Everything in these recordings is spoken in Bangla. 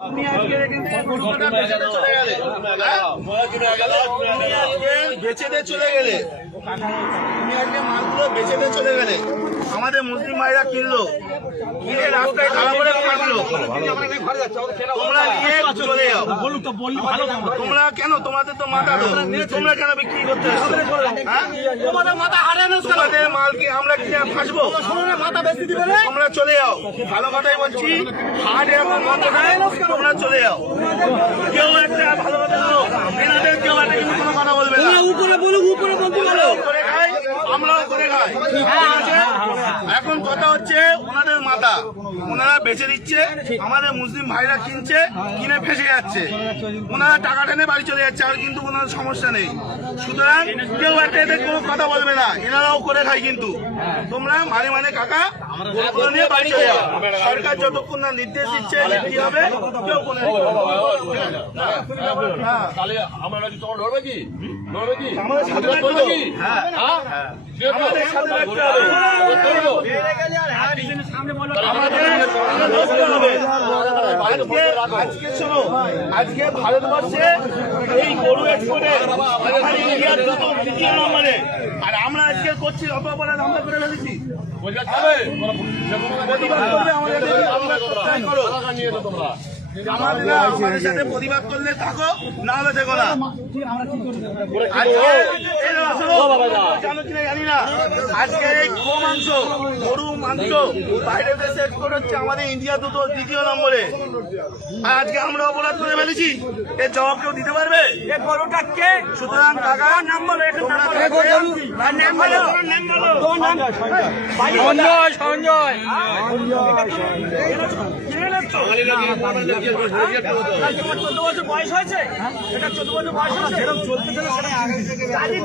আপনি আজকে বেচে দিয়ে চলে গেলে তুমি আজকে মালগুলো বেচে দিয়ে চলে গেলে আমাদের মুসলিম ভাইরা কিনলো কিনে রাস্তায় খারাপ করে থাকলো তোমরা নিয়ে চলে যাও তোমরা কেন তোমাদের তো মাথা তোমরা কেন বিক্রি করতে তোমাদের মাথা তোমাদের মালকে আমরা কিনে ফাঁসবো মাথা বেশি দিবে তোমরা চলে যাও ভালো কথাই বলছি হাট এখন বন্ধ নাই তোমরা চলে যাও কেউ একটা ভালো কথা বলো এনাদের কেউ একটা কিন্তু কোনো কথা বলবে না উপরে বলুক উপরে বলতে বলো করে খাই আমরাও করে খাই এখন কথা হচ্ছে ওনাদের মাথা ওনারা বেচে দিচ্ছে আমাদের মুসলিম ভাইরা কিনছে কিনে ফেসে যাচ্ছে ওনারা টাকা টেনে বাড়ি চলে যাচ্ছে আর কিন্তু ওনার সমস্যা নেই সুতরাং কেউ একটা এদের কোনো কথা বলবে না এনারাও করে খায় কিন্তু তোমরা মানে কাকা নিয়ে বাড়ি চলে যাও সরকার যতক্ষণ না নির্দেশ দিচ্ছে বিক্রি হবে কেউ কোনো আমাদের সাথে আজকে শোনো আজকে ভারতবর্ষে এই গরু এক্সপোর্টে ইন্ডিয়ার দ্বিতীয় নম্বরে আর আমরা আজকে করছি অপরাধ আমরা করে ফেলেছি আমাদের সাথে প্রতিবাদ করলে থাকো না হলে দেখো না জানি না আজকে এই গো মাংস গরু মাংস বাইরের দেশে এক্সপোর্ট হচ্ছে আমাদের ইন্ডিয়া দ্বিতীয় নম্বরে আর আজকে আমরা অপরাধ করে ফেলেছি এর জবাব কেউ দিতে পারবে গরুটাকে সুতরাং টাকা নাম বলো সঞ্জয় 14 বছর বয়স হয়েছে এটা 14 বছর বয়স হয়েছে সেরকম চলতে চলে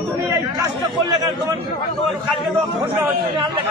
তুমি এই কাজটা করলে কেন তোমার কাজকে তো ঘোষণা হচ্ছে আমরা